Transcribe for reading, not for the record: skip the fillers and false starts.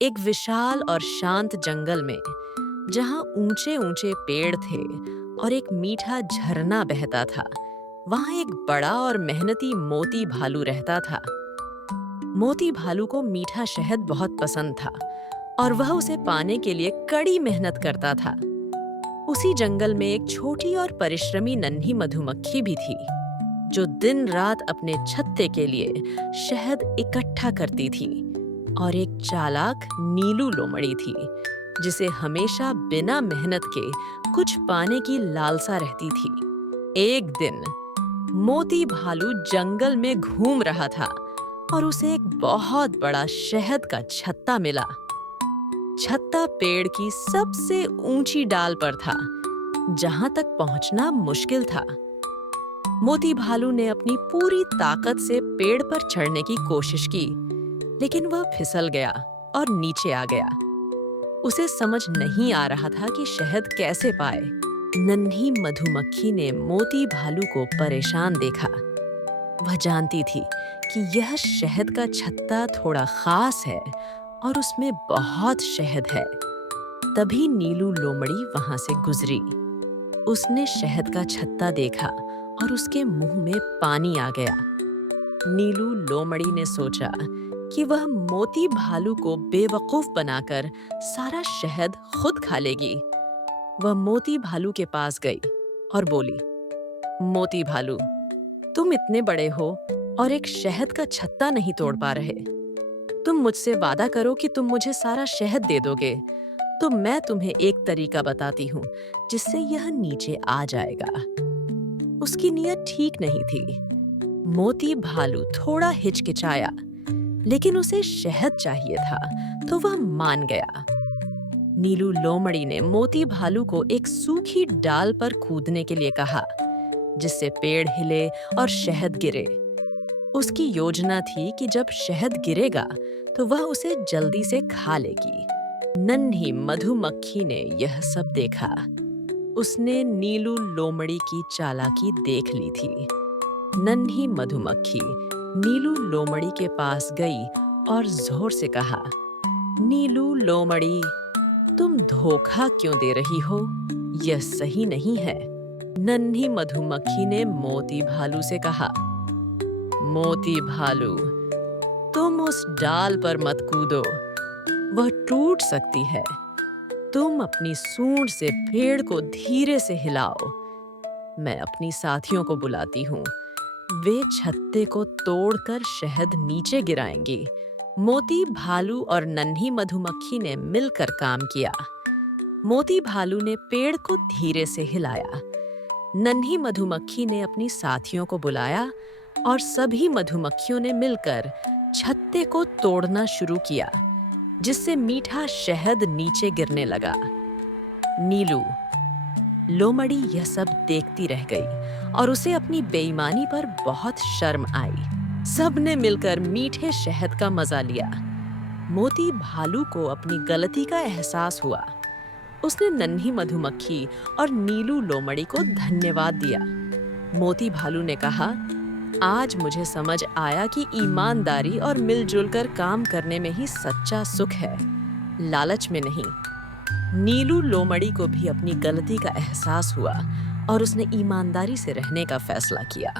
एक विशाल और शांत जंगल में जहां ऊंचे ऊंचे पेड़ थे और एक मीठा झरना बहता था, वहां एक बड़ा और मेहनती मोती भालू रहता था। मोती भालू को मीठा शहद बहुत पसंद था और वह उसे पाने के लिए कड़ी मेहनत करता था। उसी जंगल में एक छोटी और परिश्रमी नन्ही मधुमक्खी भी थी, जो दिन रात अपने छत्ते के लिए शहद इकट्ठा करती थी। और एक चालाक नीलू लोमड़ी थी, जिसे हमेशा बिना मेहनत के कुछ पाने की लालसा रहती थी। एक दिन मोती भालू जंगल में घूम रहा था और उसे एक बहुत बड़ा शहद का छत्ता मिला। छत्ता पेड़ की सबसे ऊंची डाल पर था, जहां तक पहुंचना मुश्किल था। मोती भालू ने अपनी पूरी ताकत से पेड़ पर चढ़ने की कोशिश की, लेकिन वह फिसल गया और नीचे आ गया। उसे समझ नहीं आ रहा था कि शहद कैसे पाए। नन्ही मधुमक्खी ने मोती भालू को परेशान देखा। वह जानती थी कि यह शहद का छत्ता थोड़ा खास है और उसमें बहुत शहद है। तभी नीलू लोमड़ी वहां से गुजरी। उसने शहद का छत्ता देखा और उसके मुंह में पानी आ गया। नीलू लोमड़ी ने सोचा कि वह मोती भालू को बेवकूफ बनाकर सारा शहद खुद खा लेगी। वह मोती भालू के पास गई और बोली, मोती भालू, तुम इतने बड़े हो और एक शहद का छत्ता नहीं तोड़ पा रहे। तुम मुझसे वादा करो कि तुम मुझे सारा शहद दे दोगे, तो मैं तुम्हें एक तरीका बताती हूँ जिससे यह नीचे आ जाएगा। उसकी नीयत ठीक नहीं थी। मोती भालू थोड़ा हिचकिचाया, लेकिन उसे शहद चाहिए था, तो वह मान गया। नीलू लोमड़ी ने मोती भालू को एक सूखी डाल पर कूदने के लिए कहा, जिससे पेड़ हिले और शहद गिरे। उसकी योजना थी कि जब शहद गिरेगा तो वह उसे जल्दी से खा लेगी। नन्ही मधुमक्खी ने यह सब देखा। उसने नीलू लोमड़ी की चालाकी देख ली थी। नन्ही मधुमक्खी नीलू लोमड़ी के पास गई और जोर से कहा, नीलू लोमड़ी, तुम धोखा क्यों दे रही हो? यह सही नहीं है। नन्ही मधुमक्खी ने मोती भालू से कहा, मोती भालू, तुम उस डाल पर मत कूदो, वह टूट सकती है। तुम अपनी सूंड से पेड़ को धीरे से हिलाओ। मैं अपनी साथियों को बुलाती हूँ, वे छत्ते को तोड़कर शहद नीचे गिराएंगी। मोती भालू और नन्ही मधुमक्खी ने मिलकर काम किया। मोती भालू ने पेड़ को धीरे से हिलाया। नन्ही मधुमक्खी ने अपनी साथियों को बुलाया और सभी मधुमक्खियों ने मिलकर छत्ते को तोड़ना शुरू किया, जिससे मीठा शहद नीचे गिरने लगा। नीलू लोमड़ी यह सब देखती रह गई और उसे अपनी बेईमानी पर बहुत शर्म आई। सबने मिलकर मीठे शहद का मजा लिया। मोती भालू को अपनी गलती का एहसास हुआ। उसने नन्ही मधुमक्खी और नीलू लोमड़ी को धन्यवाद दिया। मोती भालू ने कहा, आज मुझे समझ आया कि ईमानदारी और मिलजुल कर काम करने में ही सच्चा सुख है, लालच में नहीं। नीलू लोमड़ी को भी अपनी गलती का एहसास हुआ और उसने ईमानदारी से रहने का फैसला किया।